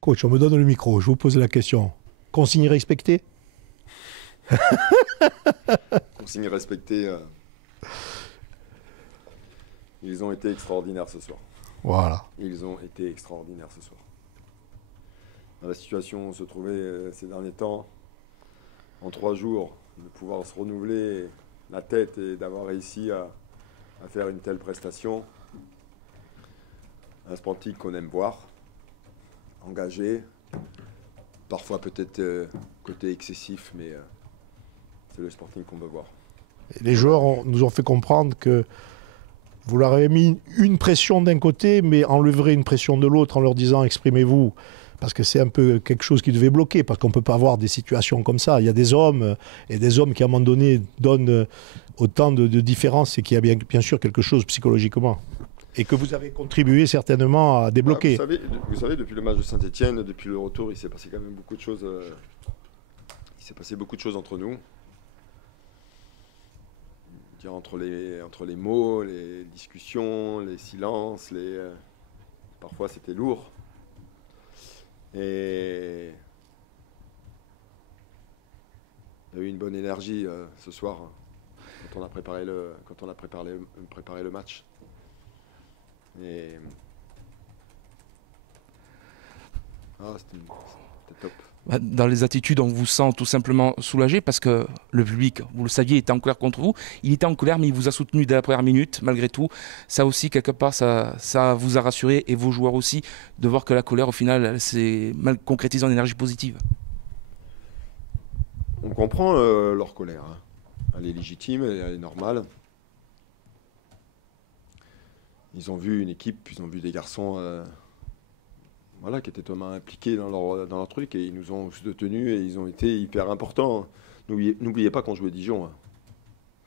Coach, on me donne le micro, je vous pose la question. Consigne respectée? Consigne respectée. Ils ont été extraordinaires ce soir. Voilà. Ils ont été extraordinaires ce soir. Dans la situation où on se trouvait ces derniers temps, en 3 jours, de pouvoir se renouveler la tête et d'avoir réussi à faire une telle prestation. Un Sporting qu'on aime voir, engagé, parfois peut-être côté excessif, mais c'est le Sporting qu'on veut voir. Et les joueurs nous ont fait comprendre que vous leur avez mis une pression d'un côté, mais enleverez une pression de l'autre en leur disant exprimez-vous. Parce que c'est un peu quelque chose qui devait bloquer, parce qu'on ne peut pas avoir des situations comme ça. Il y a des hommes, et des hommes qui à un moment donné donnent autant de différences, et qu'il y a bien sûr quelque chose psychologiquement. Et que vous avez contribué certainement à débloquer. Vous savez, depuis le match de Saint-Etienne, depuis le retour, il s'est passé quand même beaucoup de choses. Il s'est passé beaucoup de choses entre nous. Entre les mots, les discussions, les silences, parfois c'était lourd. Et il y a eu une bonne énergie ce soir quand on a préparé le match. Et c'était top. Dans les attitudes, on vous sent tout simplement soulagé parce que le public, vous le saviez, était en colère contre vous. Il était en colère, mais il vous a soutenu dès la première minute, malgré tout. Ça aussi, quelque part, ça vous a rassuré, et vos joueurs aussi, de voir que la colère, au final, elle s'est mal concrétisée en énergie positive. On comprend leur colère. Hein. Elle est légitime, elle est normale. Ils ont vu une équipe, ils ont vu des garçons qui étaient totalement impliqués dans leur truc, et ils nous ont soutenus et ils ont été hyper importants. N'oubliez pas qu'on jouait Dijon, hein,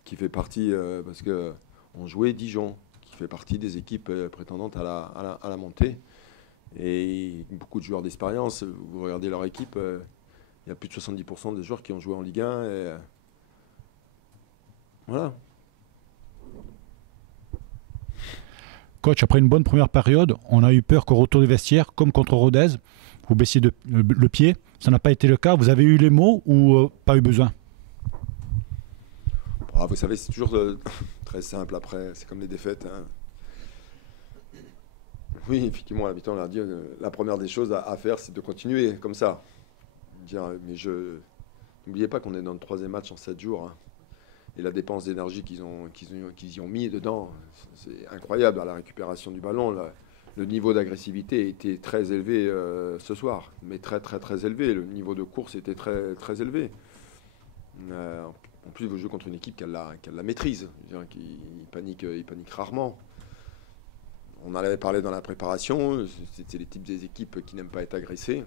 qui fait partie, parce qu'on jouait Dijon, qui fait partie des équipes prétendantes à la montée. Et beaucoup de joueurs d'expérience, vous regardez leur équipe, il y a plus de 70% des joueurs qui ont joué en Ligue 1. Et, voilà. Coach, après une bonne première période, on a eu peur qu'au retour des vestiaires, comme contre Rodez, vous baissiez le pied. Ça n'a pas été le cas. Vous avez eu les mots ou pas eu besoin? Vous savez, c'est toujours très simple après. C'est comme les défaites. Hein. Oui, effectivement, à la mi-temps, on a dit la première des choses à faire, c'est de continuer comme ça. Mais n'oubliez pas qu'on est dans le 3e match en 7 jours. Hein. Et la dépense d'énergie qu'ils y ont mis dedans, c'est incroyable. À la récupération du ballon, le niveau d'agressivité était très élevé ce soir, mais très très très élevé. Le niveau de course était très très élevé. En plus, vous jouez contre une équipe qui a la maîtrise, qui panique rarement. On en avait parlé dans la préparation. C'est les types des équipes qui n'aiment pas être agressées.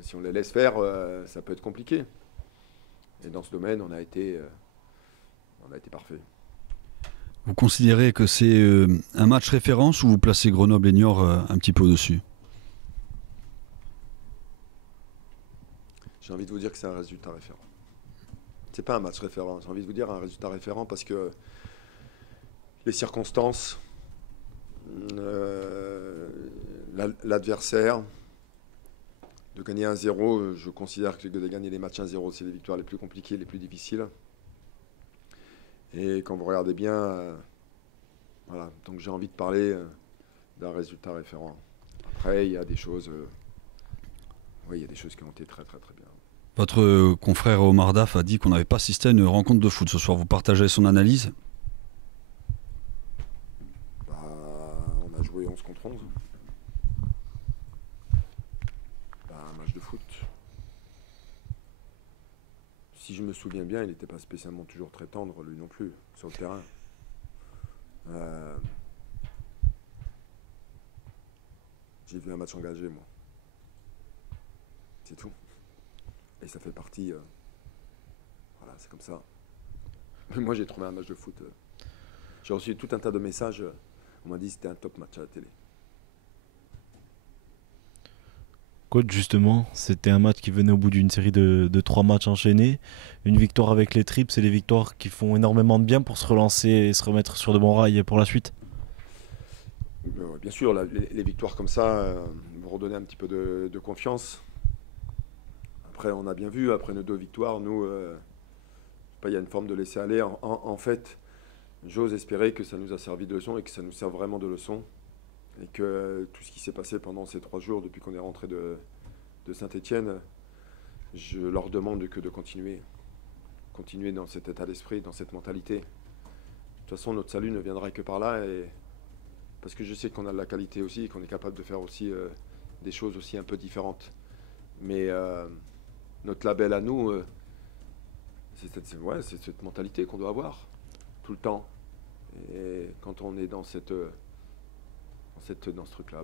Si on les laisse faire, ça peut être compliqué. Et dans ce domaine, on a été parfait. Vous considérez que c'est un match référence ou vous placez Grenoble et Niort un petit peu au-dessus? J'ai envie de vous dire que c'est un résultat référent. C'est pas un match référent, j'ai envie de vous dire un résultat référent parce que les circonstances, l'adversaire, de gagner 1-0, je considère que de gagner les matchs 1-0, c'est les victoires les plus compliquées, les plus difficiles. Et quand vous regardez bien, voilà, donc j'ai envie de parler d'un résultat référent. Après, il y a des choses, il y a des choses qui ont été très très très bien. Votre confrère Omar Daf a dit qu'on n'avait pas assisté à une rencontre de foot ce soir. Vous partagez son analyse? On a joué 11 contre 11. Un match de foot. Si je me souviens bien, il n'était pas spécialement toujours très tendre, lui non plus, sur le terrain. J'ai vu un match engagé, moi. C'est tout. Et ça fait partie... voilà, c'est comme ça. Mais moi, j'ai trouvé un match de foot. J'ai reçu tout un tas de messages. On m'a dit que c'était un top match à la télé. Coach, justement, c'était un match qui venait au bout d'une série de 3 matchs enchaînés. Une victoire avec les Tripes, c'est des victoires qui font énormément de bien pour se relancer et se remettre sur de bons rails pour la suite. Bien sûr, les victoires comme ça vont redonner un petit peu de confiance. Après, on a bien vu, après nos 2 victoires, nous, il y a une forme de laisser-aller. En fait, j'ose espérer que ça nous a servi de leçon et que ça nous sert vraiment de leçon. Et que tout ce qui s'est passé pendant ces 3 jours, depuis qu'on est rentré de Saint-Étienne, je leur demande que de continuer. Continuer dans cet état d'esprit, dans cette mentalité. De toute façon, notre salut ne viendra que par là. Parce que je sais qu'on a de la qualité aussi et qu'on est capable de faire aussi des choses aussi un peu différentes. Mais notre label à nous, c'est cette mentalité qu'on doit avoir tout le temps. Et quand on est dans ce truc-là,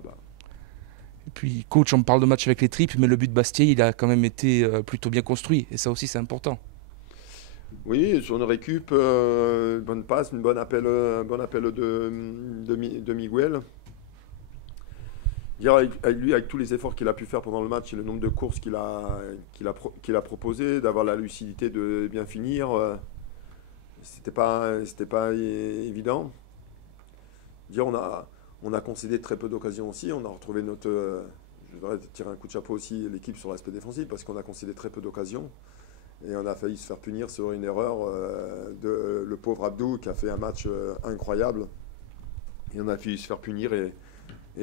Et puis, coach, on parle de match avec les tripes, mais le but de Bastier, il a quand même été plutôt bien construit. Et ça aussi, c'est important. Oui, sur une récup, bonne passe, un bon appel de Miguel. Dire avec tous les efforts qu'il a pu faire pendant le match et le nombre de courses qu'il a proposé, d'avoir la lucidité de bien finir, c'était pas évident. Dire on a concédé très peu d'occasions aussi, on a retrouvé je voudrais tirer un coup de chapeau aussi l'équipe sur l'aspect défensif parce qu'on a concédé très peu d'occasions. Et on a failli se faire punir sur une erreur de le pauvre Abdou qui a fait un match incroyable. Et on a failli se faire punir et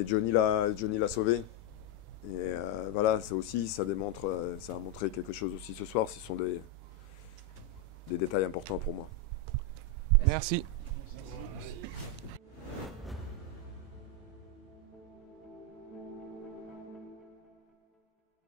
Johnny l'a sauvé. Et voilà, ça aussi, ça démontre, ça a montré quelque chose aussi ce soir. Ce sont des détails importants pour moi. Merci.